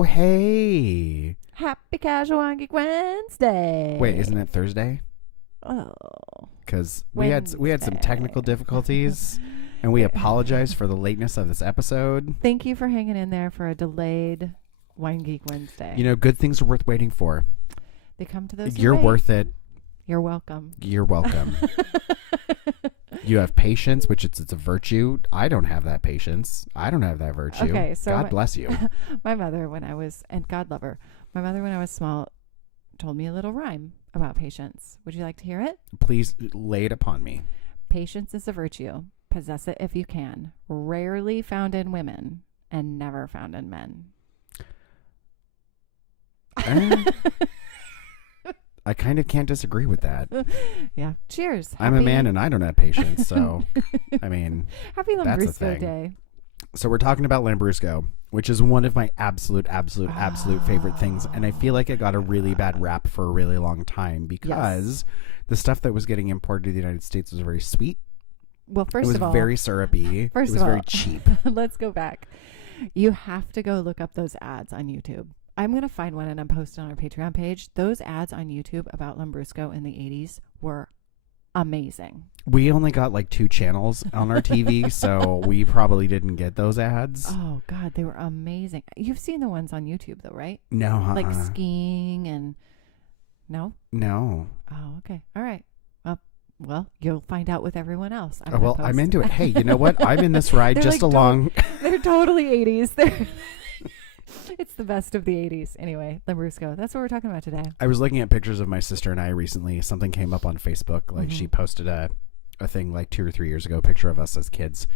Oh, hey. Happy Casual on Geek Wednesday. Wait, isn't it Thursday? Oh. Because we had some technical difficulties, and we apologize for the lateness of this episode. Thank you for hanging in there for a delayed Wine Geek Wednesday. You know, good things are worth waiting for. They come to those. You're worth it. You're welcome. You're welcome. You have patience, which it's a virtue. I don't have that patience. I don't have that virtue. Okay, so God bless you. My mother, and God love her, my mother when I was small told me a little rhyme about patience. Would you like to hear it? Please lay it upon me. Patience is a virtue. Possess it if you can. Rarely found in women and never found in men. I kind of can't disagree with that. Yeah. Cheers. I'm a man and I don't have patience, so I mean, happy that's a Lambrusco thing. Day. So we're talking about Lambrusco, which is one of my absolute favorite things, and I feel like it got a really bad rap for a really long time because the stuff that was getting imported to the United States was very sweet. Well, first of all, it was very syrupy. It was very cheap. Let's go back. You have to go look up those ads on YouTube. I'm going to find one and I'm posting on our Patreon page. Those ads on YouTube about Lambrusco in the 80s were amazing. We only got like 2 channels on our TV, so we probably didn't get those ads. Oh, God, they were amazing. You've seen the ones on YouTube, though, right? No. Like skiing and... No? No. Oh, okay. All right. Well, you'll find out with everyone else. I'm into it. Hey, you know what? I'm in this ride just like along. They're totally 80s. It's the best of the 80s. Anyway, Lambrusco. That's what we're talking about today. I was looking at pictures of my sister and I recently. Something came up on Facebook. Like she posted a thing like 2 or 3 years ago, a picture of us as kids.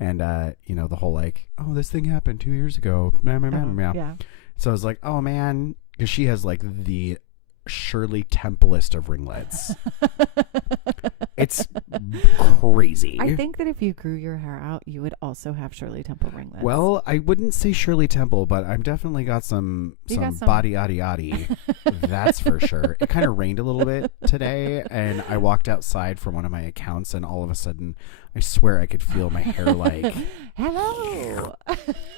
And, you know, the whole like, oh, this thing happened 2 years ago. Yeah. So I was like, oh, man. Because she has like the Shirley Templest of ringlets. It's crazy. I think that if you grew your hair out, you would also have Shirley Temple ringlets. Well, I wouldn't say Shirley Temple, but I've definitely got some body yaddy. That's for sure. It kind of rained a little bit today, and I walked outside for one of my accounts, and all of a sudden, I swear I could feel my hair like hello,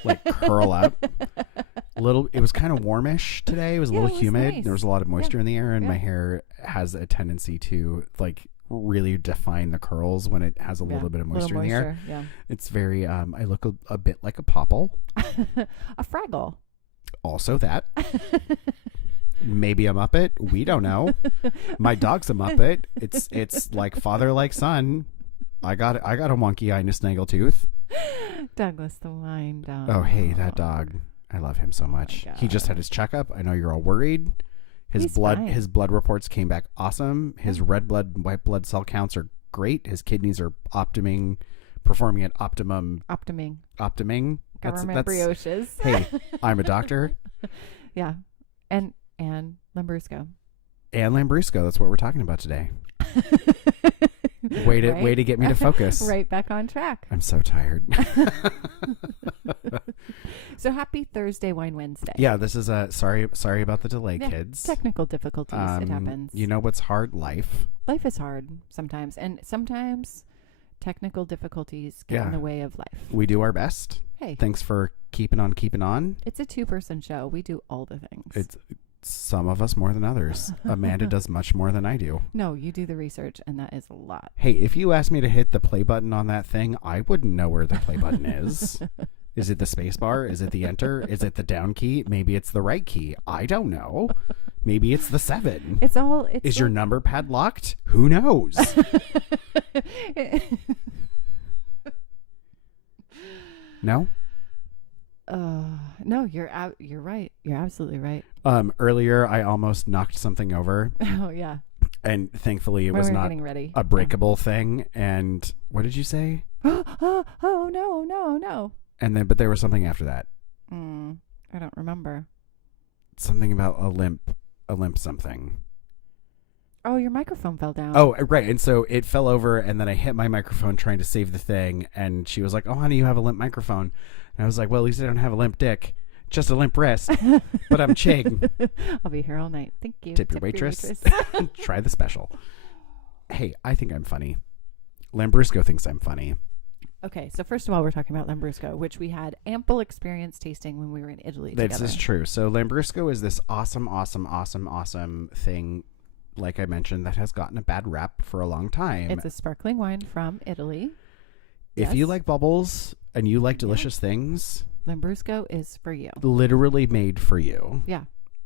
like curl up. It was kind of warmish today. It was a little humid. Nice. There was a lot of moisture in the air, and my hair has a tendency to like really define the curls when it has a little bit of moisture in the air. Yeah. It's very I look a bit like a popple. A Fraggle. Also that. Maybe a Muppet. We don't know. My dog's a Muppet. It's like father like son. I got a wonky eye and a snaggletooth. Douglas the wine dog. Oh, hey, that dog. I love him so much. He just had his checkup. I know you're all worried. His blood reports came back awesome. His red blood and white blood cell counts are great. His kidneys are performing at optimum. Optiming. Government brioches. Hey, I'm a doctor. Yeah. And Lambrusco. And Lambrusco. That's what we're talking about today. Way to get me to focus. Right back on track. I'm so tired. So happy Thursday Wine Wednesday. Yeah, this is sorry about the delay, kids. Technical difficulties. It happens. You know what's hard? Life. Life is hard sometimes, and sometimes technical difficulties get in the way of life. We do our best. Hey, thanks for keeping on. It's a 2-person show. We do all the things. It's some of us more than others. Amanda does much more than I do. No, you do the research, and that is a lot. Hey, if you asked me to hit the play button on that thing, I wouldn't know where the play button is. Is it the space bar? Is it the enter? Is it the down key? Maybe it's the right key. I don't know. Maybe it's the 7. Is your number pad locked? Who knows? No? No, you're right. You're absolutely right. Earlier I almost knocked something over. Oh yeah. And thankfully it was not a breakable thing. And what did you say? Oh no. But there was something after that. I don't remember. Something about a limp something. Oh, your microphone fell down. Oh, right. And so it fell over, and then I hit my microphone trying to save the thing, and she was like, oh, honey, you have a limp microphone. And I was like, well, at least I don't have a limp dick. Just a limp wrist. But I'm ching. I'll be here all night. Thank you. Tip your waitress. Try the special. Hey, I think I'm funny. Lambrusco thinks I'm funny. Okay, so first of all, we're talking about Lambrusco, which we had ample experience tasting when we were in Italy together. This is true. So Lambrusco is this awesome thing, like I mentioned, that has gotten a bad rep for a long time. It's a sparkling wine from Italy. If you like bubbles and you like delicious things, Lambrusco is for you. Literally made for you. Yeah.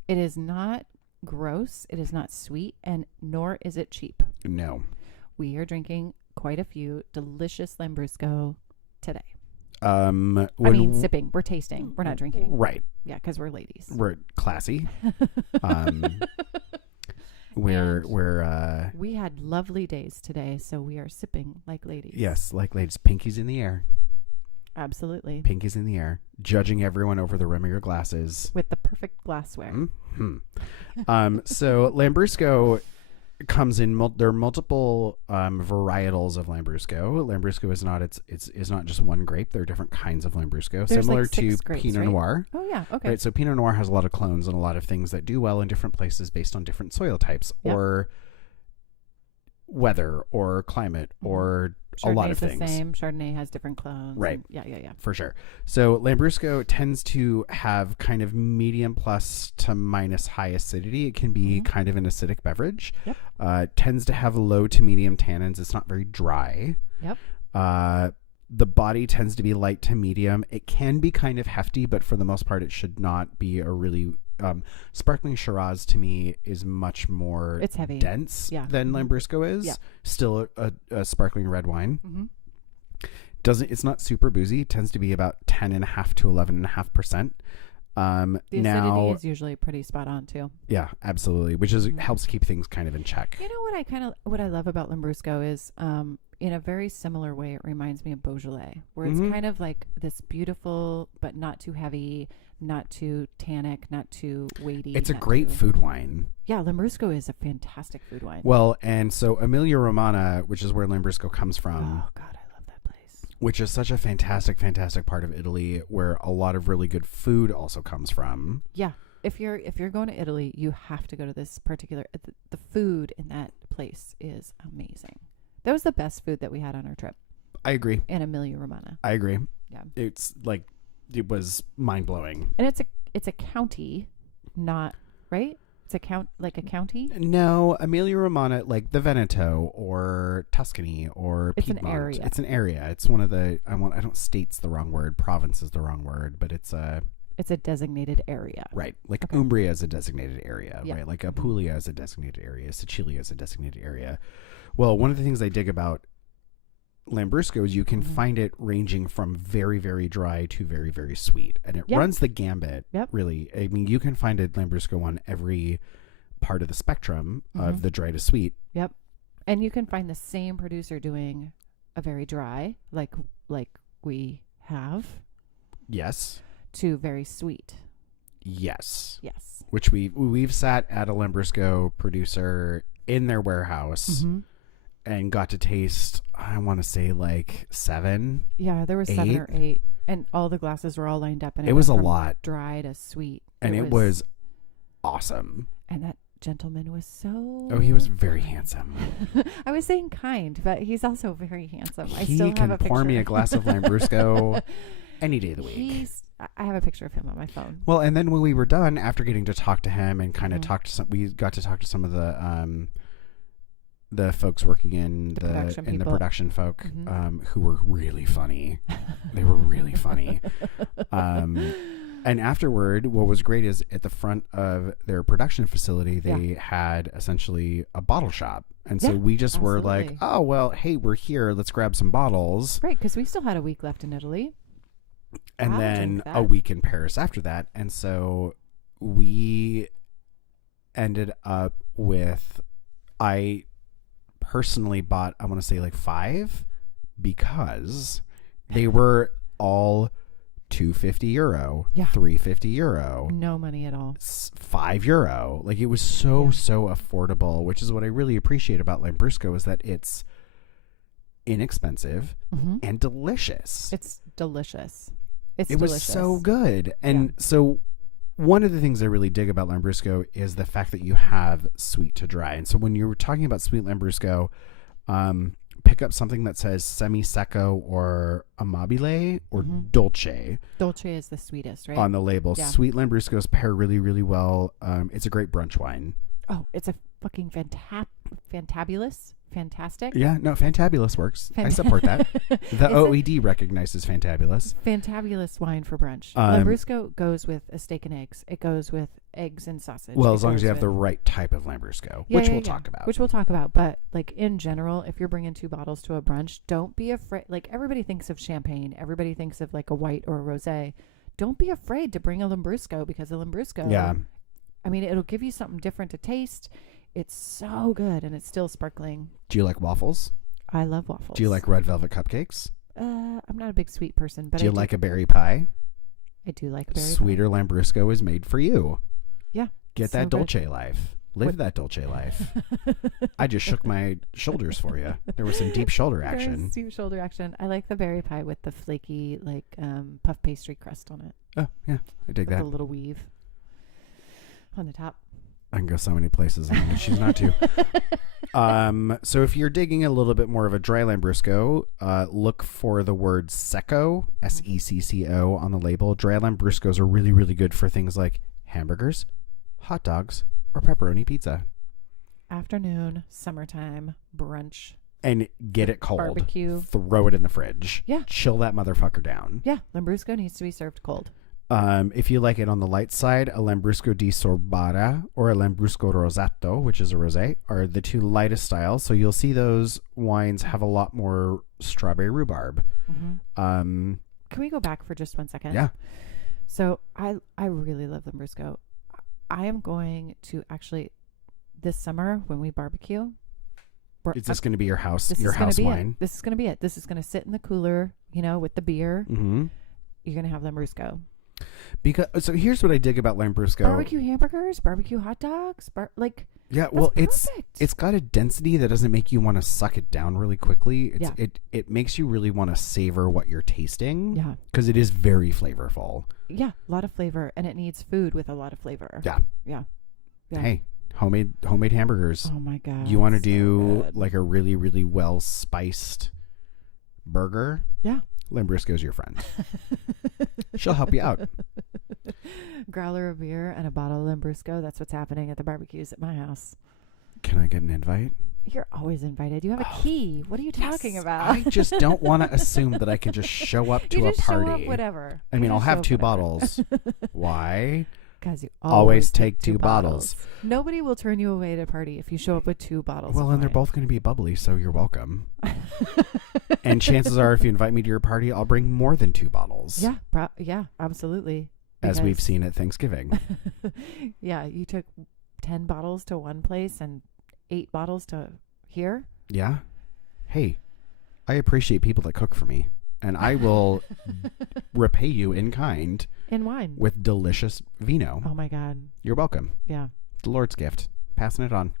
It is not gross. It is not sweet, and nor is it cheap. No. We are drinking quite a few delicious Lambrusco today. Sipping. We're tasting. We're not drinking. Right. Yeah, because we're ladies. We're classy. We had lovely days today, so we are sipping like ladies. Yes, like ladies. Pinkies in the air. Absolutely. Pinkies in the air. Judging everyone over the rim of your glasses. With the perfect glassware. Mm-hmm. So Lambrusco comes in. There are multiple varietals of Lambrusco. Lambrusco is not just one grape. There are different kinds of Lambrusco, similar to grapes, Pinot right? Noir. Oh yeah, okay. Right, so Pinot Noir has a lot of clones and a lot of things that do well in different places based on different soil types or weather or climate or a lot of things. The same. Chardonnay has different clones. Right. Yeah. For sure. So Lambrusco tends to have kind of medium plus to minus high acidity. It can be kind of an acidic beverage. Yep. Tends to have low to medium tannins. It's not very dry. Yep. The body tends to be light to medium. It can be kind of hefty, but for the most part, it should not be a really... sparkling Shiraz to me is much more it's heavy. Dense than Lambrusco is. Yeah. Still a sparkling red wine. Mm-hmm. It's not super boozy. It tends to be about 10.5 to 11.5%. The acidity is usually pretty spot on too. Yeah, absolutely. Which helps keep things kind of in check. You know what I love about Lambrusco is in a very similar way it reminds me of Beaujolais, where it's kind of like this beautiful but not too heavy, not too tannic, not too weighty. It's a great food wine. Yeah, Lambrusco is a fantastic food wine. Well, and so Emilia Romagna, which is where Lambrusco comes from. Oh God, I love that place. Which is such a fantastic part of Italy where a lot of really good food also comes from. Yeah. If you're going to Italy, you have to go to this particular the food in that place is amazing. That was the best food that we had on our trip. I agree. In Emilia Romagna. I agree. Yeah. It's like it was mind-blowing. And it's a county, not right? It's a county? No, Emilia Romagna, like the Veneto or Tuscany or Piedmont. It's an area. It's an area. It's one of the I don't state's the wrong word, province is the wrong word, but it's a designated area. Right. Like Umbria is a designated area, right? Like Apulia is a designated area, Sicilia is a designated area. Well, one of the things I dig about Lambrusco is you can find it ranging from very, very dry to very, very sweet. And it runs the gambit, really. I mean, you can find a Lambrusco on every part of the spectrum of the dry to sweet. Yep. And you can find the same producer doing a very dry, like we have. Yes. To very sweet. Yes. Yes. Which we've sat at a Lambrusco producer in their warehouse and got to taste, I want to say like 7. Yeah, there was 8. 7 or 8. And all the glasses were all lined up. And it was a from lot. Dry to sweet. And it was awesome. And that gentleman was so... Oh, he was very handsome. I was saying kind, but he's also very handsome. He can pour me a glass of Lambrusco any day of the week. I have a picture of him on my phone. Well, and then when we were done, after getting to talk to him and kind of we got to talk to some of the folks working in the production folk, who were really funny. They were really funny. And afterward, what was great is at the front of their production facility, they had essentially a bottle shop. And so we just were like, oh, well, hey, we're here. Let's grab some bottles. Right, because we still had a week left in Italy. And then a week in Paris after that. And so we ended up with, I personally bought, I want to say like 5 because they were all €250, €350. No money at all. €5. Like it was so affordable, which is what I really appreciate about Lambrusco is that it's inexpensive and delicious. It's delicious. It was so good. And so one of the things I really dig about Lambrusco is the fact that you have sweet to dry. And so when you were talking about sweet Lambrusco, pick up something that says semi-secco or amabile or dolce Dolce is the sweetest, right? on the label. Yeah. Sweet Lambruscos pair really, really well. It's a great brunch wine. Oh, it's a fucking fantastic. Yeah, no, Fantabulous works. I support that. The OED recognizes Fantabulous. Fantabulous wine for brunch. Lambrusco goes with a steak and eggs. It goes with eggs and sausage. Well, as long as you have the right type of Lambrusco, which we'll talk about. Which we'll talk about. But like in general, if you're bringing 2 bottles to a brunch, don't be afraid. Like everybody thinks of champagne. Everybody thinks of like a white or a rosé. Don't be afraid to bring a Lambrusco, because a Lambrusco, yeah, I mean, it'll give you something different to taste. It's so good, and it's still sparkling. Do you like waffles? I love waffles. Do you like red velvet cupcakes? I'm not a big sweet person, but do you like a berry pie? I do like berry Sweeter pie. Lambrusco is made for you. Yeah. Get that dolce life. Live that dolce life. I just shook my shoulders for you. There was some deep shoulder action. Deep shoulder action. I like the berry pie with the flaky, like puff pastry crust on it. Oh, yeah. I dig that. The little weave on the top. I can go so many places and choose not to. So if you're digging a little bit more of a dry Lambrusco, look for the word secco, S-E-C-C-O, on the label. Dry Lambruscos are really, really good for things like hamburgers, hot dogs, or pepperoni pizza. Afternoon, summertime, brunch. And get it cold. Barbecue. Throw it in the fridge. Yeah. Chill that motherfucker down. Yeah, Lambrusco needs to be served cold. If you like it on the light side, a Lambrusco di Sorbara or a Lambrusco Rosato, which is a rosé, are the 2 lightest styles. So you'll see those wines have a lot more strawberry rhubarb. Can we go back for just 1 second? Yeah. So I really love Lambrusco. I am going to actually, this summer when we barbecue. Is this going to be your house wine? This is going to be it. This is going to sit in the cooler, with the beer. Mm-hmm. You're going to have Lambrusco. So here's what I dig about Lambrusco. Barbecue hamburgers, barbecue hot dogs, it's got a density that doesn't make you want to suck it down really quickly. It makes you really want to savor what you're tasting. Yeah. Because it is very flavorful. Yeah, a lot of flavor, and it needs food with a lot of flavor. Yeah. Yeah. Hey, homemade hamburgers. Oh my God. You want to do like a really, really well spiced burger? Yeah. Lambrusco's your friend. She'll help you out. Growler of beer and a bottle of Lambrusco. That's what's happening at the barbecues at my house. Can I get an invite? You're always invited. You have a key. What are you talking about? I just don't want to assume that I can just show up to a party. Show up whatever. I mean, I'll have 2 bottles. Why? Because you always take 2 bottles. Nobody will turn you away at a party if you show up with 2 bottles. Well, and they're both going to be bubbly, so you're welcome. And chances are, if you invite me to your party, I'll bring more than 2 bottles. Yeah, absolutely. As we've seen at Thanksgiving. Yeah, you took 10 bottles to one place and 8 bottles to here. Yeah. Hey, I appreciate people that cook for me, and I will repay you in kind. In wine. With delicious vino. Oh my God. You're welcome. Yeah. The Lord's gift. Passing it on.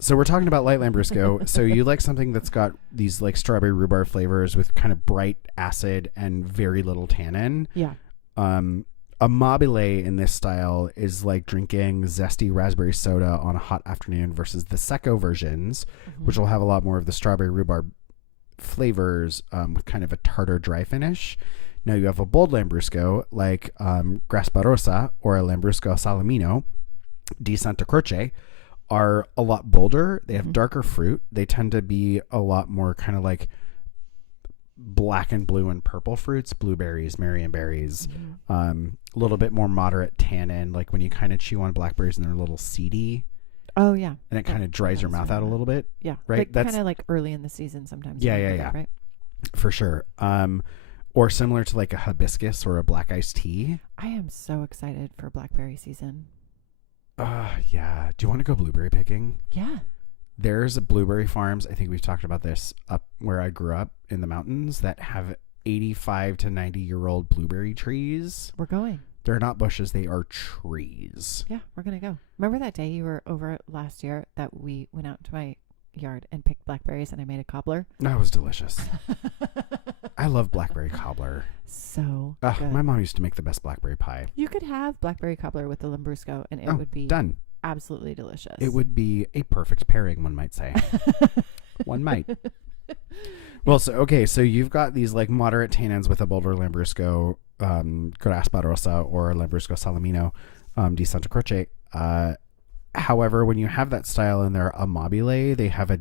So we're talking about light Lambrusco. So you like something that's got these like strawberry rhubarb flavors with kind of bright acid and very little tannin. Yeah. A mobile in this style is like drinking zesty raspberry soda on a hot afternoon versus the secco versions, which will have a lot more of the strawberry rhubarb flavors with kind of a tartar dry finish. Now you have a bold Lambrusco like Grasparosa or a Lambrusco Salamino di Santa Croce are a lot bolder. They have darker fruit. They tend to be a lot more kind of like black and blue and purple fruits, blueberries, Marionberries, a little bit more moderate tannin, like when you kind of chew on blackberries and they're a little seedy. Oh yeah. And it kind of dries your mouth out a little bit. Yeah. Right. Like, that's kind of like early in the season sometimes. Yeah. Right. For sure. Or similar to like a hibiscus or a black iced tea. I am so excited for blackberry season. Yeah. Do you want to go blueberry picking? Yeah. There's blueberry farms, I think we've talked about this, up where I grew up in the mountains that have 85 to 90-year-old blueberry trees. We're going. They're not bushes, they are trees. Yeah, we're going to go. Remember that day you were over last year that we went out to my yard and picked blackberries and I made a cobbler? That was delicious. I love blackberry cobbler. So good. My mom used to make the best blackberry pie. You could have blackberry cobbler with the Lambrusco and it would be done. Absolutely delicious. It would be a perfect pairing, one might say. One might. Well, so you've got these like moderate tannins with a bolder Lambrusco, Graspa Rosa or Lambrusco Salamino, di Santa Croce. However, when you have that style in their Amabile,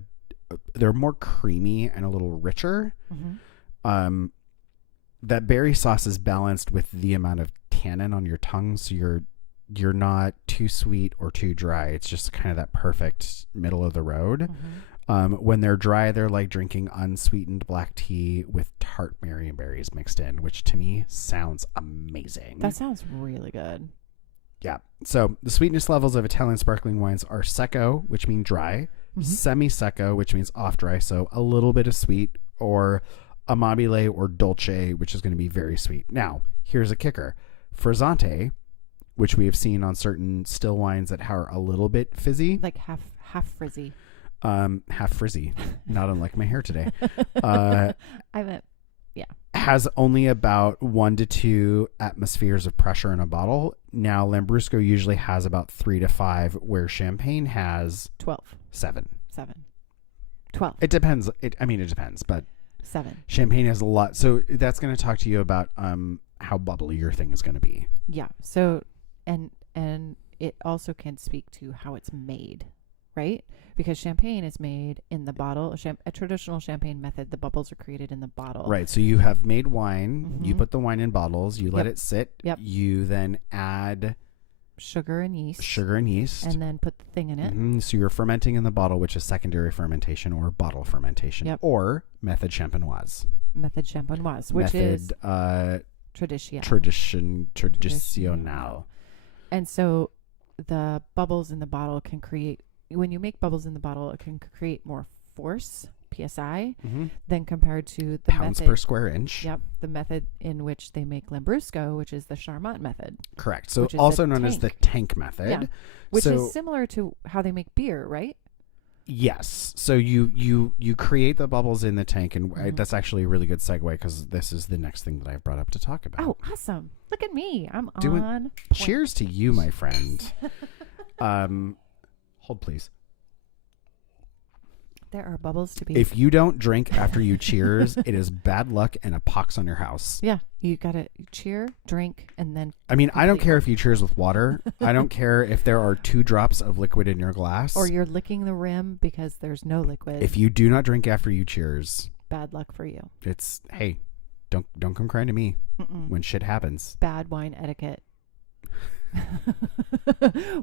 they're more creamy and a little richer. Mm-hmm. That berry sauce is balanced with the amount of tannin on your tongue, so you're not too sweet or too dry. It's just kind of that perfect middle of the road. Mm-hmm. When they're dry, they're like drinking unsweetened black tea with tart berries mixed in, which to me sounds amazing. That sounds really good. Yeah. So the sweetness levels of Italian sparkling wines are secco, which means dry, Mm-hmm. semi-secco, which means off dry, so a little bit of sweet, or amabile or dolce, which is going to be very sweet. Now, here's a kicker. Frizzante, which we have seen on certain still wines that are a little bit fizzy. Like half frizzy. Half frizzy, not unlike my hair today. I meant, yeah. Has only about 1 to 2 atmospheres of pressure in a bottle. Now, Lambrusco usually has about 3 to 5, where Champagne has 12. 7. 12. It depends. It depends, but 7. Champagne has a lot. So that's going to talk to you about how bubbly your thing is going to be. Yeah. So, and it also can speak to how it's made, right? Because champagne is made in the bottle. A traditional champagne method, the bubbles are created in the bottle. Right. So you have made wine. Mm-hmm. You put the wine in bottles. You let it sit. Yep. You then add sugar and yeast. And then put the thing in it. Mm-hmm. So you're fermenting in the bottle, which is secondary fermentation or bottle fermentation, Yep. or method champenoise. Method champenoise, which is traditional. And so the bubbles in the bottle can create, when you make bubbles in the bottle, it can create more force, PSI, than compared to the pounds method per square inch. Yep, the method in which they make Lambrusco, which is the Charmat method. Correct. So also known as the tank method. Yeah. Which is similar to how they make beer, right? Yes. So you create the bubbles in the tank, and that's actually a really good segue because this is the next thing that I've brought up to talk about. Oh, awesome. Look at me. I'm on point. Cheers to you, my friend. Hold, please. There are bubbles to be. If you don't drink after you cheers, it is bad luck and a pox on your house. Yeah. You got to cheer, drink, and then. I mean, I don't care if you cheers with water. I don't care if there are 2 drops of liquid in your glass. Or you're licking the rim because there's no liquid. If you do not drink after you cheers. Bad luck for you. It's, hey, don't come crying to me when shit happens. Bad wine etiquette.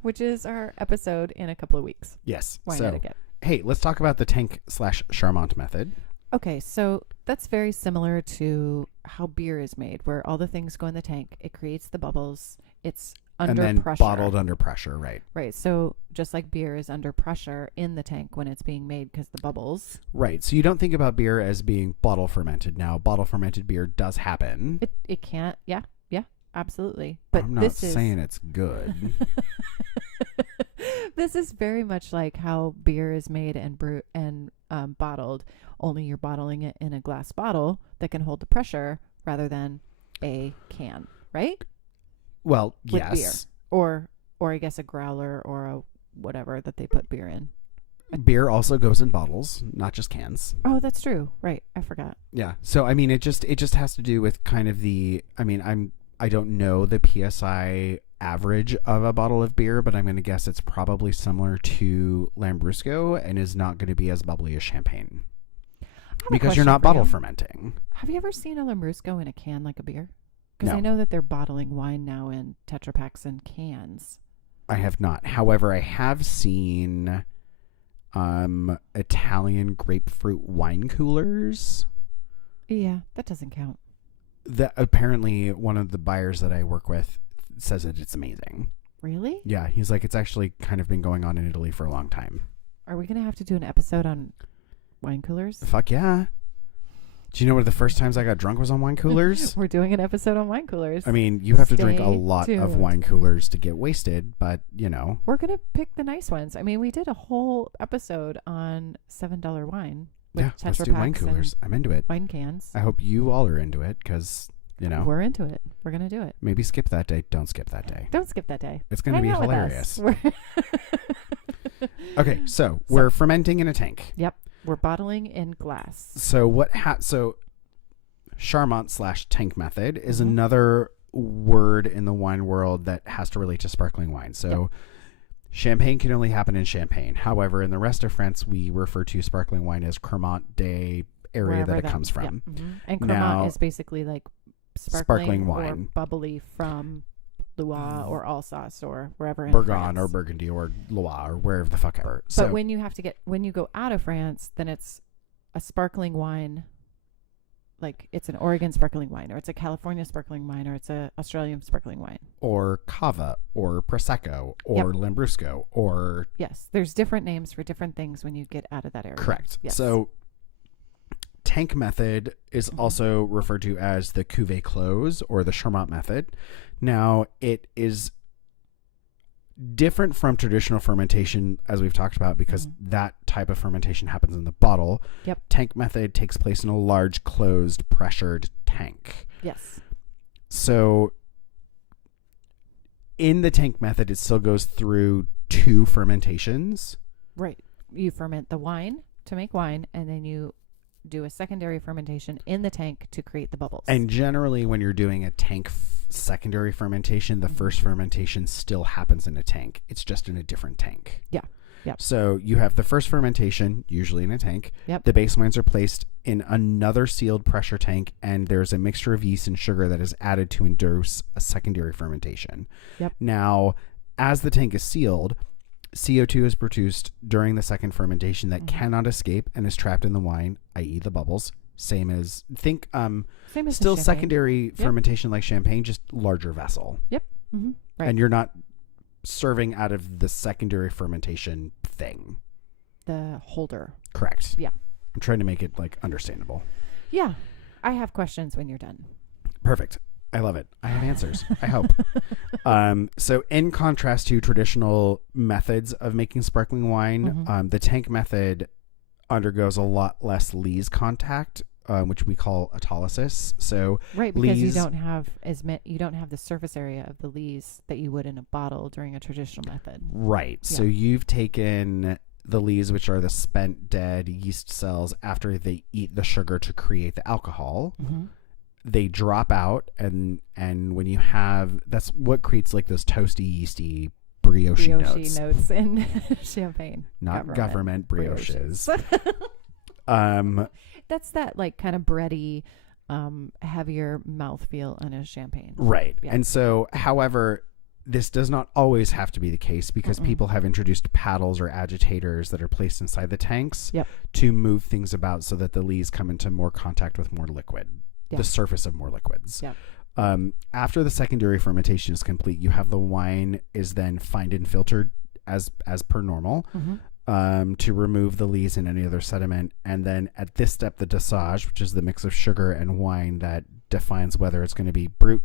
Which is our episode in a couple of weeks. Yes. Wine etiquette. Hey, let's talk about the tank/Charmat method. Okay, so that's very similar to how beer is made, where all the things go in the tank. It creates the bubbles. It's under pressure. And then bottled under pressure, right? Right. So just like beer is under pressure in the tank when it's being made because the bubbles. Right. So you don't think about beer as being bottle fermented. Now, bottle fermented beer does happen. It can't. Yeah. Absolutely. But I'm not saying it's good. This is very much like how beer is made and bottled, only you're bottling it in a glass bottle that can hold the pressure rather than a can, right? Well, with yes. Beer. Or I guess a growler or a whatever that they put beer in. Beer also goes in bottles, not just cans. Oh, that's true. Right. I forgot. Yeah. So, I mean, it just has to do with kind of I don't know the PSI average of a bottle of beer, but I'm going to guess it's probably similar to Lambrusco and is not going to be as bubbly as champagne. Because you're not bottle fermenting. Have you ever seen a Lambrusco in a can like a beer? Because No. I know that they're bottling wine now in Tetra Paks and cans. I have not. However, I have seen Italian grapefruit wine coolers. Yeah, that doesn't count. That apparently one of the buyers that I work with says that it's amazing. Really? Yeah, he's like, it's actually kind of been going on in Italy for a long time. Are we going to have to do an episode on wine coolers? Fuck yeah. Do you know one of the first times I got drunk was on wine coolers? We're doing an episode on wine coolers. I mean, you have to drink a Stay lot tuned. of wine coolers to get wasted, but, you know. We're going to pick the nice ones. I mean, we did a whole episode on $7 wine. With Yeah, let's Tetra do wine Paks coolers. I'm into it. Wine cans. I hope you all are into it because, you know. We're into it. We're going to do it. Maybe skip that day. Don't skip that day. Don't skip that day. It's going to be hilarious. We're Okay, so we're fermenting in a tank. Yep. We're bottling in glass. So so Charmant/tank method is Mhm. another word in the wine world that has to relate to sparkling wine. So champagne can only happen in Champagne. However, in the rest of France, we refer to sparkling wine as Cremant de area Wherever that it comes from. Yeah. Mhm. And Cremant Now, is basically like sparkling or wine. bubbly from Loire or Alsace or wherever in Bourgogne France. or Burgundy or Loire or wherever the fuck ever. But So when you go out of France, then it's a sparkling wine. Like it's an Oregon sparkling wine, or it's a California sparkling wine, or it's a Australian sparkling wine. or Cava or Prosecco or Lambrusco or Yes, there's different names for different things when you get out of that area. correct. Yes. So tank method is also referred to as the cuvée close or the Charmant method. Now, it is different from traditional fermentation, as we've talked about, because that type of fermentation happens in the bottle. Yep. Tank method takes place in a large, closed, pressured tank. Yes. So in the tank method, it still goes through 2 fermentations. Right. You ferment the wine to make wine, and then you do a secondary fermentation in the tank to create the bubbles. And generally, when you're doing a tank secondary fermentation, the first fermentation still happens in a tank. It's just in a different tank. Yeah. Yep. So you have the first fermentation, usually in a tank. Yep. The base wines are placed in another sealed pressure tank, and there's a mixture of yeast and sugar that is added to induce a secondary fermentation. Yep. Now, as the tank is sealed, CO2 is produced during the second fermentation that cannot escape and is trapped in the wine, i.e. the bubbles. Same as still secondary fermentation like champagne, just larger vessel. Yep. Mm-hmm. Right. And you're not serving out of the secondary fermentation thing. The holder. Correct. Yeah. I'm trying to make it like understandable. Yeah. I have questions when you're done. Perfect. I love it. I have answers. I hope. So in contrast to traditional methods of making sparkling wine, the tank method undergoes a lot less lees contact, which we call autolysis. So right, because you don't have the surface area of the lees that you would in a bottle during a traditional method. Right. Yeah. So you've taken the lees, which are the spent dead yeast cells after they eat the sugar to create the alcohol. Mm-hmm. They drop out, and when you have, that's what creates like those toasty, yeasty brioche notes in champagne. Not government brioches. That's that like kind of bready, heavier mouthfeel in a champagne. Right. Yeah. And so, however, this does not always have to be the case because people have introduced paddles or agitators that are placed inside the tanks to move things about so that the lees come into more contact with more liquid. The surface of more liquids. Yep. After the secondary fermentation is complete, you have the wine is then fined and filtered as per normal to remove the lees and any other sediment. And then at this step, the dosage, which is the mix of sugar and wine that defines whether it's going to be brut,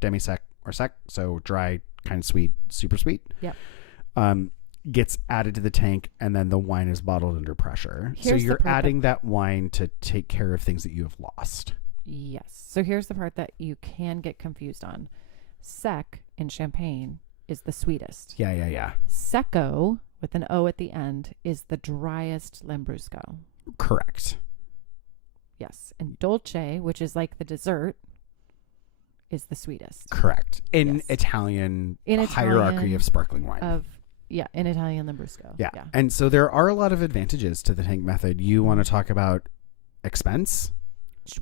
demi-sec, or sec, so dry, kind of sweet, super sweet, gets added to the tank, and then the wine is bottled under pressure. So you're adding that wine to take care of things that you have lost. Yes. So here's the part that you can get confused on. Sec in champagne is the sweetest. Yeah. Secco, with an O at the end, is the driest Lambrusco. Correct. Yes. And dolce, which is like the dessert, is the sweetest. Correct. In Italian hierarchy of sparkling wine. In Italian Lambrusco. Yeah. And so there are a lot of advantages to the tank method. You want to talk about expense?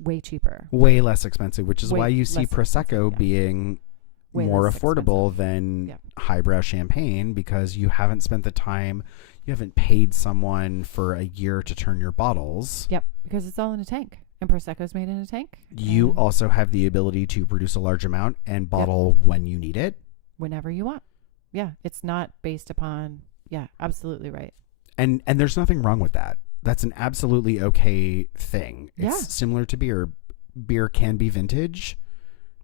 Way cheaper, way less expensive, which is why you see Prosecco being more affordable than highbrow champagne, because you haven't spent the time, you haven't paid someone for a year to turn your bottles. Yep, because it's all in a tank, and Prosecco's made in a tank. You also have the ability to produce a large amount and bottle when you need it, whenever you want. Yeah, it's not based upon. Yeah, absolutely right. And there's nothing wrong with that. That's an absolutely okay thing. It's similar to beer. Beer can be vintage.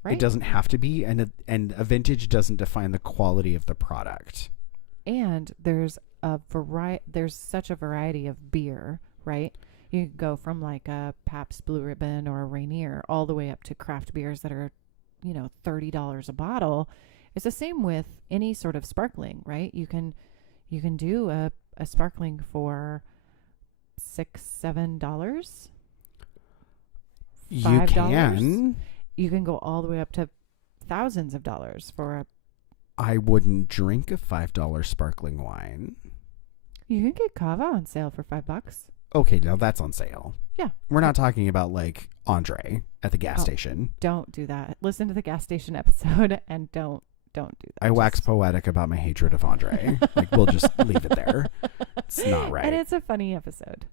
Right. It doesn't have to be. And a vintage doesn't define the quality of the product. And there's such a variety of beer, right? You can go from like a Pabst Blue Ribbon or a Rainier all the way up to craft beers that are, $30 a bottle. It's the same with any sort of sparkling, right? You can do a sparkling for $6-7. You $5. can. You can go all the way up to thousands of dollars for a. I wouldn't drink a $5 sparkling wine. You can get cava on sale for $5. Okay, now that's on sale. Yeah. We're not talking about like Andre at the gas station. Don't do that. Listen to the gas station episode and don't do that. I wax poetic about my hatred of Andre. Like, we'll just leave it there. It's not right. And it's a funny episode.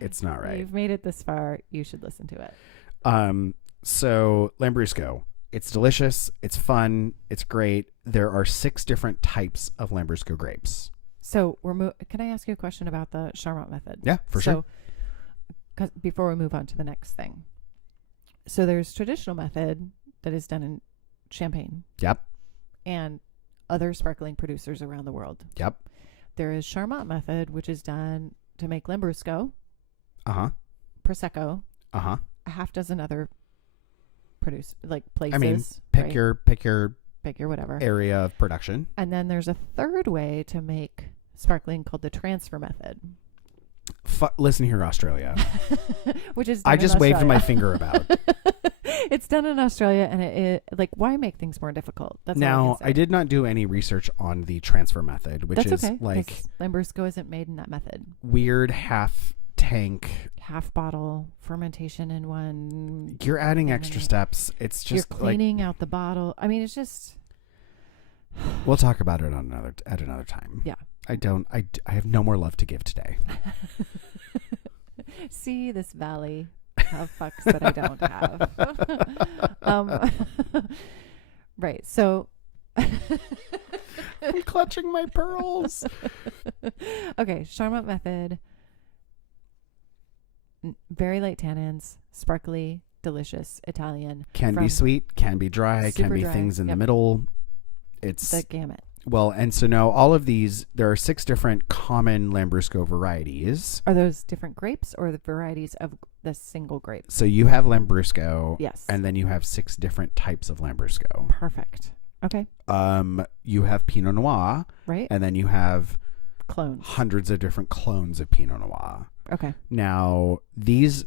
It's not right. You've made it this far. You should listen to it. So Lambrusco, it's delicious. It's fun. It's great. There are 6 different types of Lambrusco grapes. So can I ask you a question about the Charmat method? Yeah, for sure. So, before we move on to the next thing. So there's traditional method that is done in Champagne. Yep. And other sparkling producers around the world. Yep. There is Charmat method, which is done to make Lambrusco. Uh-huh. Prosecco. Uh-huh. A half dozen other places. I mean, pick right? your whatever area of production. And then there's a third way to make sparkling called the transfer method. Listen here, Australia. Which is I just waved my finger about. It's done in Australia, and it like, why make things more difficult? That's now, I did not do any research on the transfer method, which That's is okay, like Lambrusco isn't made in that method. Weird half bottle fermentation in one. You're adding extra steps. It's just you're cleaning out the bottle. I mean, it's just. We'll talk about it at another time. Yeah. I have no more love to give today. See this valley of fucks that I don't have. Right. So. I'm clutching my pearls. Okay. Charmat method. Very light tannins, sparkly, delicious, Italian. Can be sweet, can be dry, can be dry, things in the middle. It's the gamut. Well, and so now all of these, there are 6 different common Lambrusco varieties. Are those different grapes or the varieties of the single grape? So you have Lambrusco. Yes. And then you have 6 different types of Lambrusco. Perfect. Okay. You have Pinot Noir. Right. And then you have clones. Hundreds of different clones of Pinot Noir. Okay. Now, these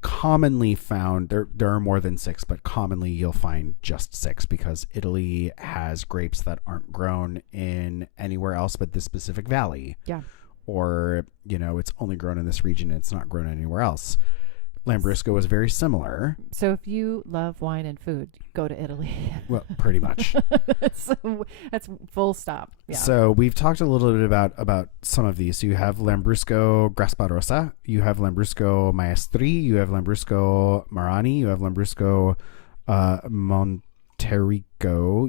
commonly found, there are more than 6, but commonly you'll find just 6 because Italy has grapes that aren't grown in anywhere else but this specific valley. Yeah. Or, it's only grown in this region and it's not grown anywhere else. Lambrusco is very similar. So if you love wine and food, go to Italy. Well, pretty much. That's full stop. Yeah. So we've talked a little bit about some of these. So you have Lambrusco Grasparosa, you have Lambrusco Maestri, you have Lambrusco Marani, you have Lambrusco Monterico,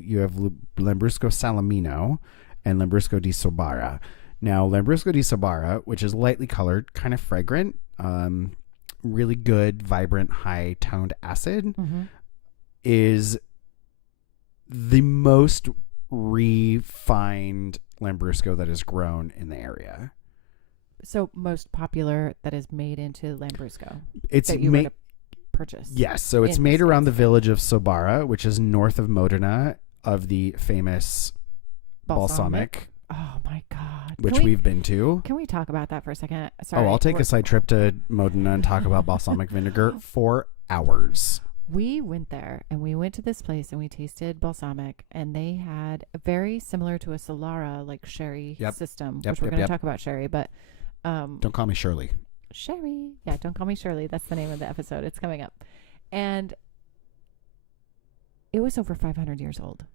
you have Lambrusco Salamino, and Lambrusco di Sobara. Now, Lambrusco di Sobara, which is lightly colored, kind of fragrant, really good, vibrant, high-toned acid, is the most refined Lambrusco that is grown in the area. So most popular that is made into Lambrusco. It's that you would purchase. Yes, so it's made around the village of Sobara, which is north of Modena, of the famous balsamic. Oh my God. Which we've been to. Can we talk about that for a second? Sorry. I'll take a side trip to Modena and talk about balsamic vinegar for hours. We went there and we went to this place and we tasted balsamic, and they had very similar to a Solara, like sherry system, which we're going to talk about sherry, but don't call me Shirley. Sherry. Yeah, don't call me Shirley. That's the name of the episode. It's coming up. And it was over 500 years old.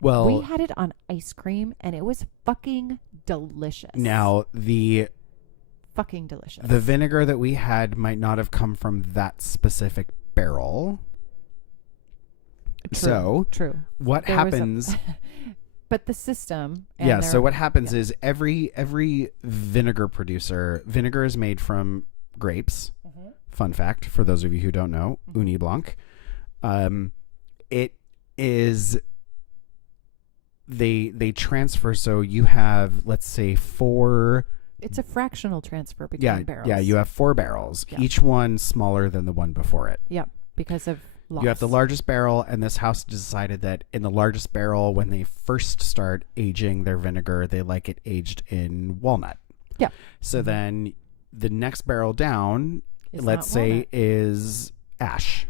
Well, we had it on ice cream and it was fucking delicious. Now, fucking delicious. The vinegar that we had might not have come from that specific barrel. True. What happens? But the system. So what happens is every vinegar producer, vinegar is made from grapes. Fun fact for those of you who don't know, Uni Blanc. It is. They transfer, so you have, let's say, 4. It's a fractional transfer between barrels. Yeah, you have 4 barrels, each one smaller than the one before it. Yep, because of loss. You have the largest barrel, and this house decided that in the largest barrel, when they first start aging their vinegar, they like it aged in walnut. Yeah. So then the next barrel down, It's let's not say, walnut. is ash.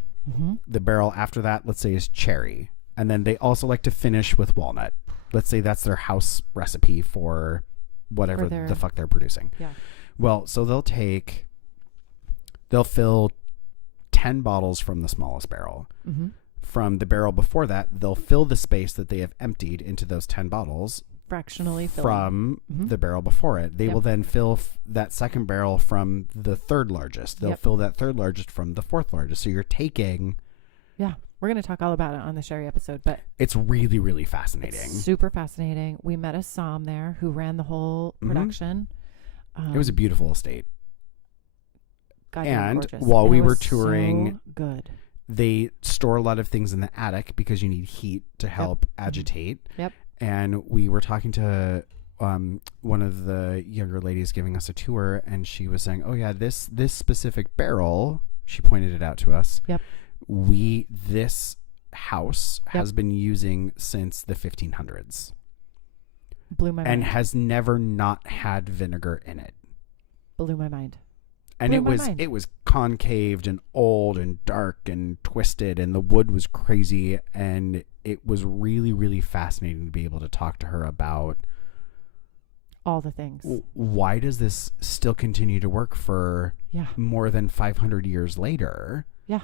The barrel after that, let's say, is cherry. And then they also like to finish with walnut. Let's say that's their house recipe for whatever the fuck they're producing. Yeah. Well, so they'll fill 10 bottles from the smallest barrel. From the barrel before that, they'll fill the space that they have emptied into those 10 bottles Fractionally from the barrel before it. They will then fill that second barrel from the third largest. They'll fill that third largest from the fourth largest. So you're taking... Yeah. We're going to talk all about it on the sherry episode, but it's really, really fascinating. It's super fascinating. We met a somm there who ran the whole production. It was a beautiful estate. And gorgeous. While we were touring, so good. They store a lot of things in the attic because you need heat to help agitate. Yep. And we were talking to one of the younger ladies giving us a tour, and she was saying, "Oh yeah, this specific barrel," she pointed it out to us. Yep. This house has been using since the 1500s. Blew my mind. And has never not had vinegar in it. Blew my mind. And it was concaved and old and dark and twisted, and the wood was crazy, and it was really, really fascinating to be able to talk to her about all the things. Why does this still continue to work for more than 500 years later? Yeah.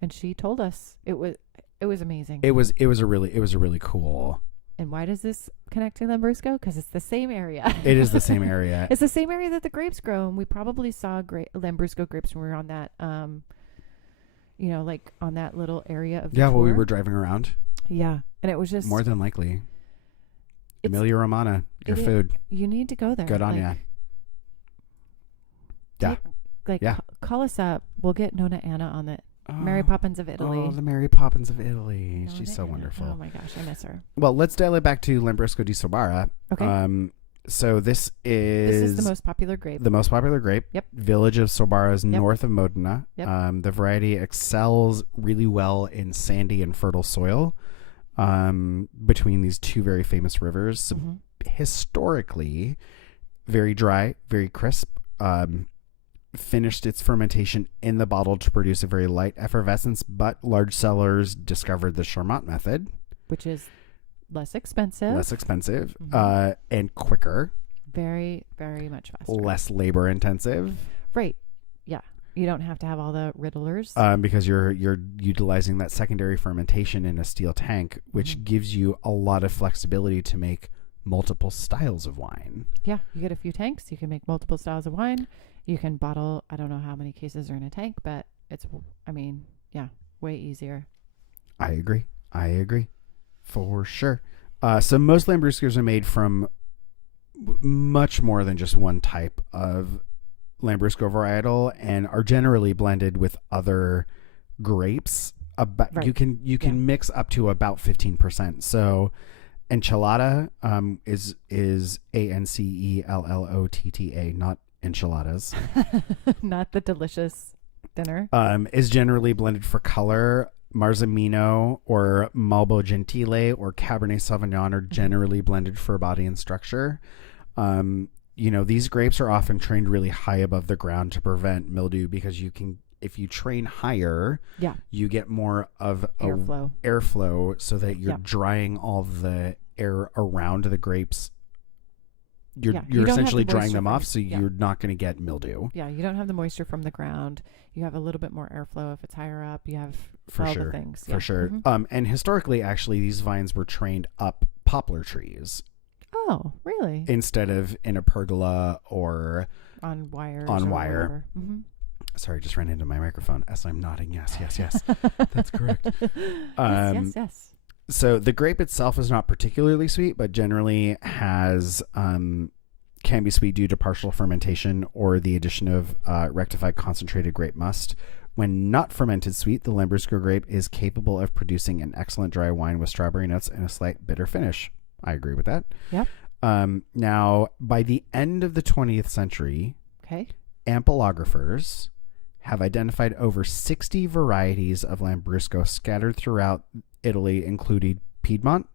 And she told us it was amazing. It was a really cool. And why does this connect to Lambrusco? Because it's the same area. It is the same area. It's the same area that the grapes grow, and we probably saw Lambrusco grapes when we were on that, like on that little area of the tour. While we were driving around. Yeah, and it was just more than likely. Emilia Romagna, your food. You need to go there. Good on ya. Yeah. Call us up. We'll get Nona Anna on the Mary Poppins of Italy. Oh, the Mary Poppins of Italy. Nona She's so Anna. wonderful. Oh my gosh, I miss her. Well, let's dial it back to Lambrusco di Sobara. Okay. So this is the most popular grape. The most popular grape. Yep. Village of Sobara is north of Modena. Yep. The variety excels really well in sandy and fertile soil between these two very famous rivers. So historically, very dry, very crisp. Finished its fermentation in the bottle to produce a very light effervescence, but large cellars discovered the Charmat method, which is less expensive, and quicker, very, very much faster, less labor intensive. Right. Yeah. You don't have to have all the riddlers because you're utilizing that secondary fermentation in a steel tank, which gives you a lot of flexibility to make multiple styles of wine. Yeah, you get a few tanks, you can make multiple styles of wine. You can bottle, I don't know how many cases are in a tank, but it's, way easier. I agree. For sure. So most Lambruscos are made from much more than just one type of Lambrusco varietal and are generally blended with other grapes. You can mix up to about 15%. So enchilada is ANCELLOTTA, not enchiladas. Not the delicious dinner. Is generally blended for color. Marzemino or Malbo Gentile or Cabernet Sauvignon are generally blended for body and structure. These grapes are often trained really high above the ground to prevent mildew because if you train higher, you get more of airflow so that you're drying all the air around the grapes. You're essentially drying them off, so you're not going to get mildew. Yeah, you don't have the moisture from the ground. You have a little bit more airflow if it's higher up. You have the things. For sure. And historically, actually, these vines were trained up poplar trees. Oh, really? Instead of in a pergola or on wire. Sorry, just ran into my microphone as I'm nodding. Yes. That's correct. Yes. So the grape itself is not particularly sweet, but generally can be sweet due to partial fermentation or the addition of rectified concentrated grape must. When not fermented sweet, the Lambrusco grape is capable of producing an excellent dry wine with strawberry notes and a slight bitter finish. I agree with that. Yep. Now, by the end of the 20th century, ampelographers have identified over 60 varieties of Lambrusco scattered throughout Italy, including Piedmont,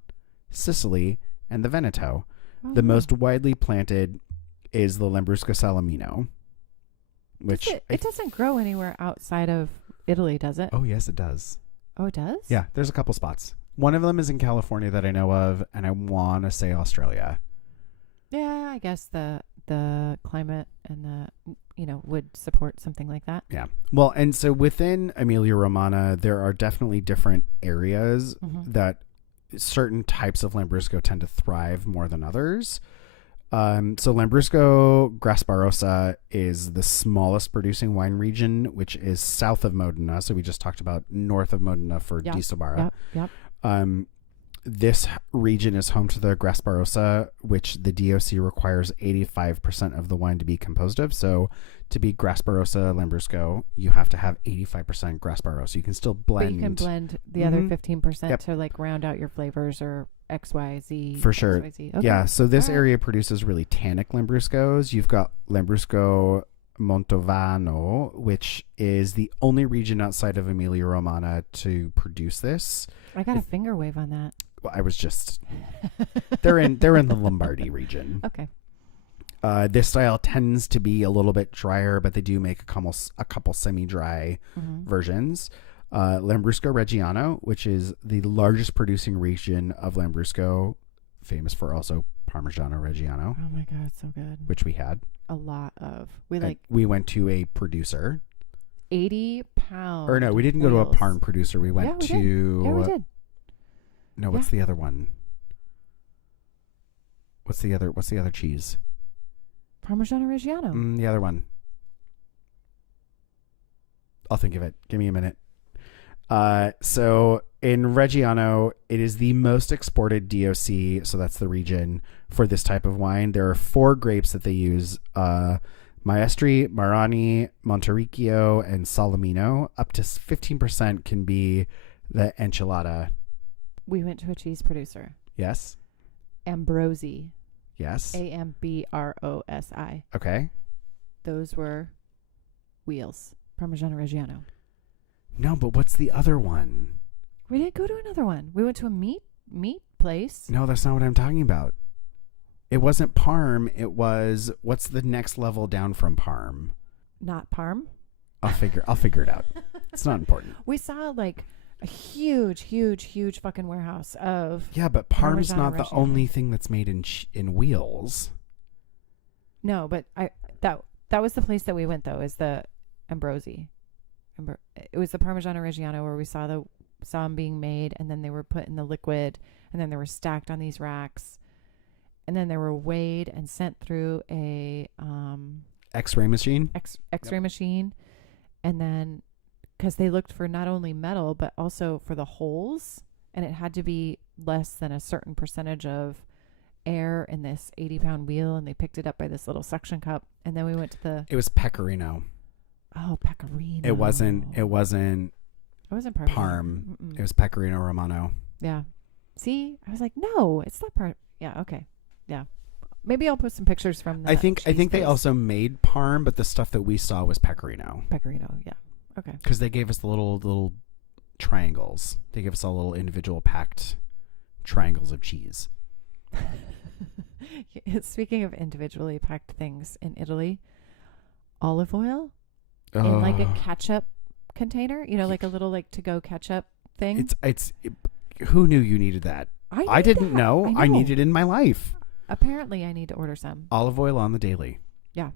Sicily, and the Veneto. The most widely planted is the Lambrusco Salamino. which it doesn't grow anywhere outside of Italy, does it? Oh, yes, it does. Oh, it does? Yeah, there's a couple spots. One of them is in California that I know of, and I want to say Australia. Yeah, I guess the climate and would support something like that. Yeah. Well, and so within Emilia-Romagna, there are definitely different areas that certain types of Lambrusco tend to thrive more than others. So Lambrusco Grasparosa is the smallest producing wine region, which is south of Modena. So we just talked about north of Modena for Di Sobara. Yep. This region is home to the Grasparosa, which the DOC requires 85% of the wine to be composed of. So to be Grasparosa Lambrusco, you have to have 85% Grasparosa. You can still blend. But you can blend the other 15% to like round out your flavors or XYZ. For sure. XYZ. Okay. Yeah. So this area produces really tannic Lambruscos. You've got Lambrusco Montovano, which is the only region outside of Emilia-Romagna to produce this. I got a finger wave on that. Well, I was just they're in the Lombardy region. Okay. This style tends to be a little bit drier, but they do make a couple semi-dry versions. Lambrusco Reggiano, which is the largest producing region of Lambrusco, famous for also Parmigiano Reggiano. Oh my God, it's so good. Which we had a lot of. We went to a producer. 80 pounds. Or no, we didn't go to a Parm producer. We went to. Yeah, we did. No, what's the other one? What's the other cheese? Parmigiano Reggiano. The other one. I'll think of it. Give me a minute. So in Reggiano, it is the most exported DOC, so that's the region for this type of wine. There are 4 grapes that they use: Maestri, Marani, Montericchio, and Salamino. Up to 15% can be the enchilada. We went to a cheese producer. Yes. Ambrosi. Yes. Ambrosi. Okay. Those were wheels. Parmigiano Reggiano. No, but what's the other one? We didn't go to another one. We went to a meat place. No, that's not what I'm talking about. It wasn't Parm. It was, what's the next level down from Parm? Not Parm. I'll figure it out. It's not important. We saw like a huge fucking warehouse of. Yeah, but Parm's Parmigiano not the Reggiano. only thing that's made in wheels. No, but that was the place that we went though. Is the Ambrosi. It was the Parmigiano Reggiano where we saw them being made, and then they were put in the liquid, and then they were stacked on these racks, and then they were weighed and sent through a X-ray machine. X-ray machine, and then because they looked for not only metal but also for the holes, and it had to be less than a certain percentage of air in this 80-pound wheel, and they picked it up by this little suction cup, and then we went to the. It was Pecorino. Oh, Pecorino. It wasn't Parm. Parm. Mm-mm. It was Pecorino Romano. Yeah. See, I was like, no, it's not part. Yeah. Okay. Yeah. Maybe I'll put some pictures from that. I think place. they also made Parm, but the stuff that we saw was Pecorino. Pecorino. Yeah. Okay. Because they gave us the little triangles. They gave us all little individual packed triangles of cheese. Speaking of individually packed things in Italy, olive oil in like a ketchup container, like a little like to-go ketchup thing. Who knew you needed that? I didn't know. I need it in my life. Apparently, I need to order some. Olive oil on the daily. Yeah.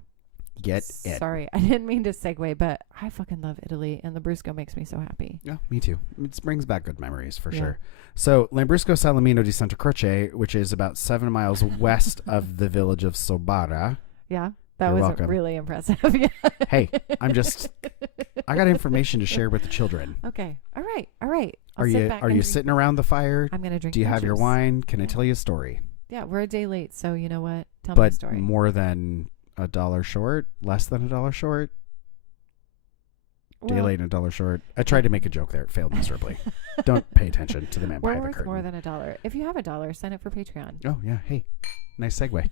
Get it. Sorry, I didn't mean to segue, but I fucking love Italy, and Lambrusco makes me so happy. Yeah, me too. It brings back good memories for sure. So Lambrusco Salamino di Santa Croce, which is about 7 miles west of the village of Sobara. Yeah, that You're was welcome. really impressive. Yeah. Hey, I got information to share with the children. Okay. All right. Are you sitting around the fire? I'm gonna drink. Do you have your juice. wine? Can I tell you a story? Yeah, we're a day late, so you know what? Tell me a But story. more than $1 short, less than $1 short. Day late and $1 short. I tried to make a joke there. It failed miserably. Don't pay attention to the man We're behind the worth curtain. more than $1. If you have $1, sign up for Patreon. Oh, yeah. Hey, nice segue.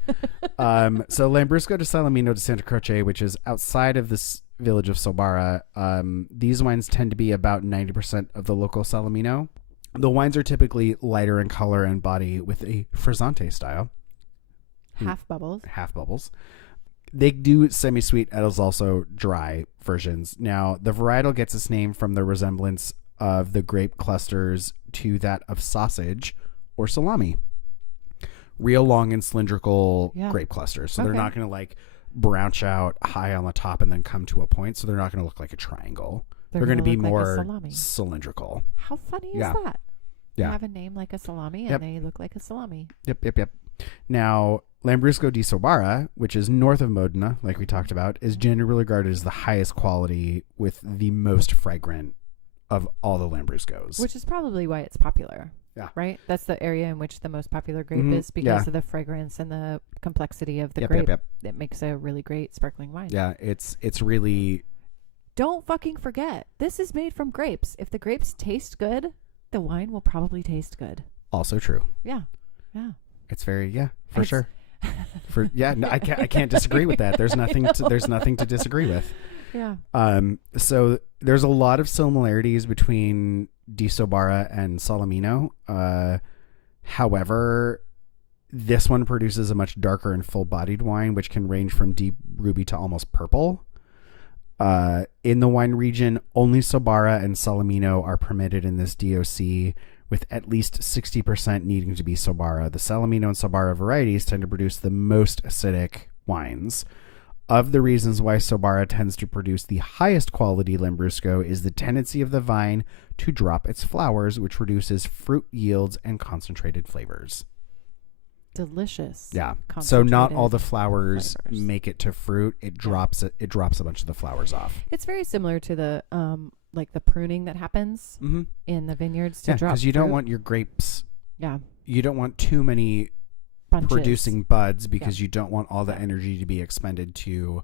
So Lambrusco de Salamino de Santa Croce, which is outside of this village of Sobara, these wines tend to be about 90% of the local Salamino. The wines are typically lighter in color and body with a frizzante style. Half bubbles. Half bubbles. They do semi-sweet as also dry versions. Now, the varietal gets its name from the resemblance of the grape clusters to that of sausage or salami. Real long and cylindrical grape clusters. So they're not going to like branch out high on the top and then come to a point. So they're not going to look like a triangle. They're going to be more like cylindrical. How funny is that? Yeah. They have a name like a salami and they look like a salami. Yep. Now, Lambrusco di Sobara, which is north of Modena, like we talked about, is generally regarded as the highest quality with the most fragrant of all the Lambruscos. Which is probably why it's popular. Yeah. Right? That's the area in which the most popular grape is because of the fragrance and the complexity of the grape. It makes a really great sparkling wine. Yeah, it's really... Don't fucking forget, this is made from grapes. If the grapes taste good, the wine will probably taste good. Also true. Yeah. It's very for sure. No, I can't disagree with that. There's nothing to disagree with. Yeah. So there's a lot of similarities between Di Sobara and Salamino. However, this one produces a much darker and full-bodied wine, which can range from deep ruby to almost purple. In the wine region, only Sobara and Salamino are permitted in this DOC, with at least 60% needing to be Sobara. The Salamino and Sobara varieties tend to produce the most acidic wines. Of the reasons why Sobara tends to produce the highest quality Lambrusco is the tendency of the vine to drop its flowers, which reduces fruit yields and concentrated flavors. Delicious. Yeah. So not all the flavors make it to fruit. It drops a bunch of the flowers off. It's very similar to the like the pruning that happens in the vineyards to drop. Because you don't want your grapes. Yeah. You don't want too many bunches producing buds because you don't want all the energy to be expended to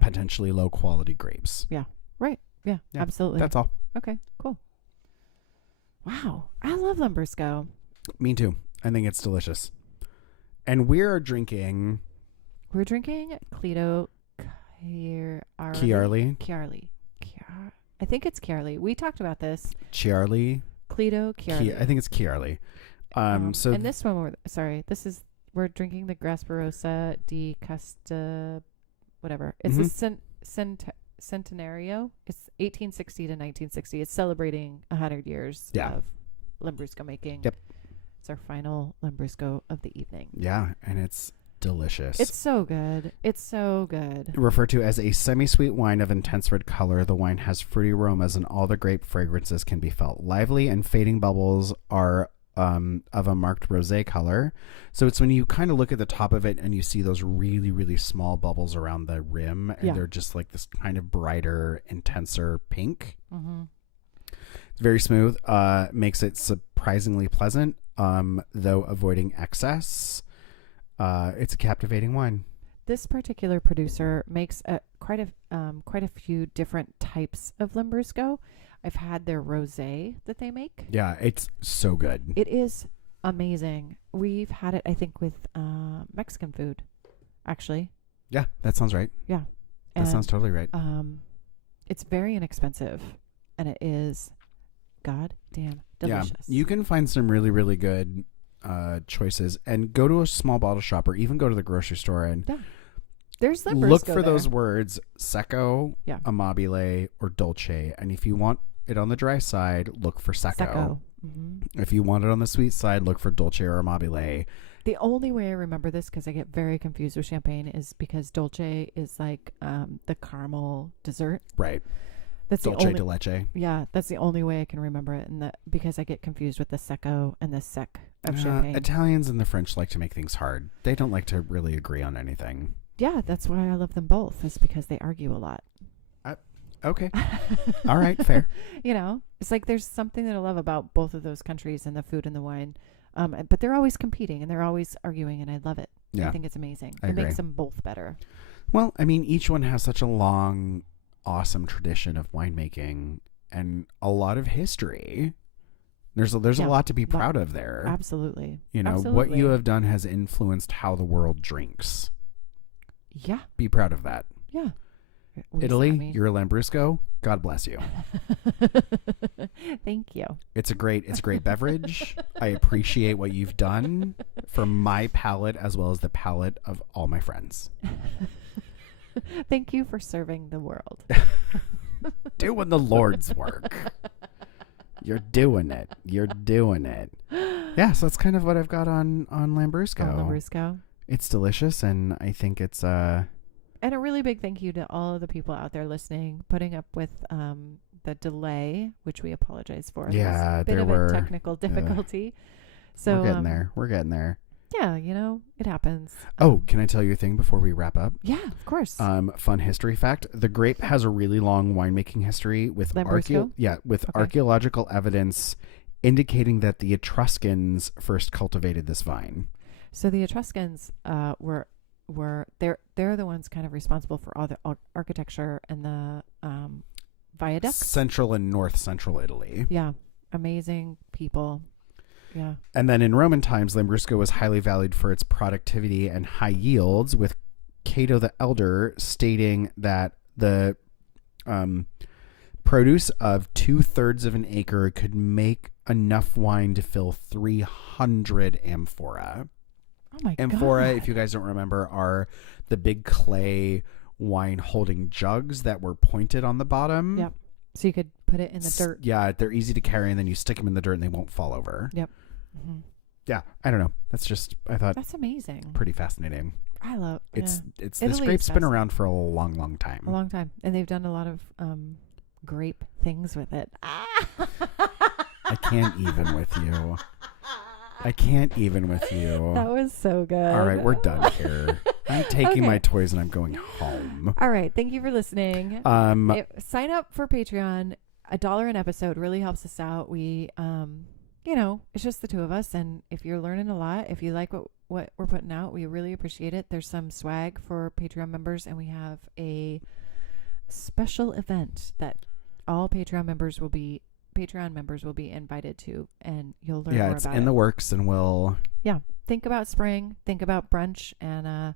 potentially low quality grapes. Yeah. Right. Yeah. Absolutely. That's all. Okay. Cool. Wow. I love Lambrusco. Me too. I think it's delicious. And we're drinking Clito Chiarli. I think it's Chiarli. We talked about this. Chiarli. Clito Chiarli. I think it's Chiarli. And this one, we're drinking the Grasparosa di Casta, whatever. It's a Centenario. It's 1860 to 1960. It's celebrating 100 years of Lambrusco making. Yep. It's our final Lambrusco of the evening. Yeah, and it's delicious. It's so good. Referred to as a semi-sweet wine of intense red color, the wine has fruity aromas and all the grape fragrances can be felt. Lively and fading bubbles are of a marked rosé color. So it's when you kind of look at the top of it and you see those really, really small bubbles around the rim, and they're just like this kind of brighter, intenser pink. Mm-hmm. It's very smooth. Makes it surprisingly pleasant, though avoiding excess. It's a captivating wine. This particular producer makes quite a few different types of Lambrusco. I've had their rosé that they make. Yeah, it's so good. It is amazing. We've had it, I think, with Mexican food, actually. Yeah, that sounds right. Yeah. That sounds totally right. It's very inexpensive, and it is goddamn delicious. Yeah, you can find some really, really good choices, and go to a small bottle shop or even go to the grocery store and there's Lambrusco look for those words Secco, Amabile, or Dolce. And if you want it on the dry side, look for Secco. Mm-hmm. If you want it on the sweet side, look for Dolce or Amabile. The only way I remember this, because I get very confused with champagne, is because Dolce is like the caramel dessert. Right. That's Dolce de leche. Yeah, that's the only way I can remember it, and because I get confused with the Secco and the Sec of champagne. Italians and the French like to make things hard. They don't like to really agree on anything. Yeah, that's why I love them both, is because they argue a lot. Okay. All right, fair. You know, it's like there's something that I love about both of those countries and the food and the wine. But they're always competing and they're always arguing, and I love it. Yeah. I think it's amazing. It makes them both better. Well, I mean, each one has such a long, awesome tradition of winemaking and a lot of history. There's a lot to be proud of there. Absolutely. You know, what you have done has influenced how the world drinks. Yeah. Be proud of that. Yeah. Italy, you're a Lambrusco. God bless you. Thank you. It's a great beverage. I appreciate what you've done for my palate as well as the palate of all my friends. Thank you for serving the world. Doing the Lord's work. You're doing it. You're doing it. Yeah, so that's kind of what I've got on Lambrusco. Lambrusco. It's delicious, and I think it's And a really big thank you to all of the people out there listening, putting up with the delay, which we apologize for. Yeah, there was a bit there of were a technical difficulty. So we're getting there. We're getting there. Yeah, it happens. Oh, can I tell you a thing before we wrap up? Yeah, of course. Fun history fact: the grape has a really long winemaking history with archaeological evidence indicating that the Etruscans first cultivated this vine. So the Etruscans were they're the ones kind of responsible for all the architecture and the viaducts. Central and north central Italy. Yeah, amazing people. Yeah. And then in Roman times, Lambrusco was highly valued for its productivity and high yields, with Cato the Elder stating that the produce of 2/3 of an acre could make enough wine to fill 300 amphora. Oh my god. Amphora, if you guys don't remember, are the big clay wine holding jugs that were pointed on the bottom. Yep. So you could put it in the dirt. Yeah, they're easy to carry, and then you stick them in the dirt and they won't fall over. Yep. Mm-hmm. Yeah, I don't know. I thought that's amazing. Pretty fascinating. I love it's Italy this grape's been around for a long time. A long time, and they've done a lot of grape things with it. I can't even with you. I can't even with you. That was so good. All right, we're done here. I'm taking my toys and I'm going home. All right, thank you for listening. Sign up for Patreon. $1 an episode really helps us out. We it's just the two of us, and if you're learning a lot, if you like what we're putting out, we really appreciate it. There's some swag for Patreon members, and we have a special event that all Patreon members will be invited to, and you'll learn more about it. Yeah, it's in the works, and we'll... Yeah, think about spring, think about brunch, and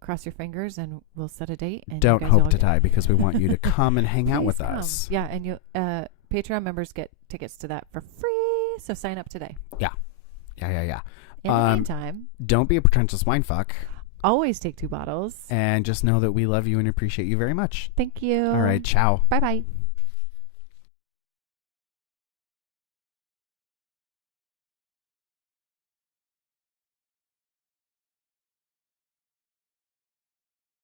cross your fingers, and we'll set a date. And don't hope to die, because we want you to come and hang out with us. Yeah, and you Patreon members get tickets to that for free, so sign up today. Yeah. In the meantime, don't be a pretentious wine fuck. Always take 2 bottles. And just know that we love you and appreciate you very much. Thank you. All right, ciao. Bye-bye.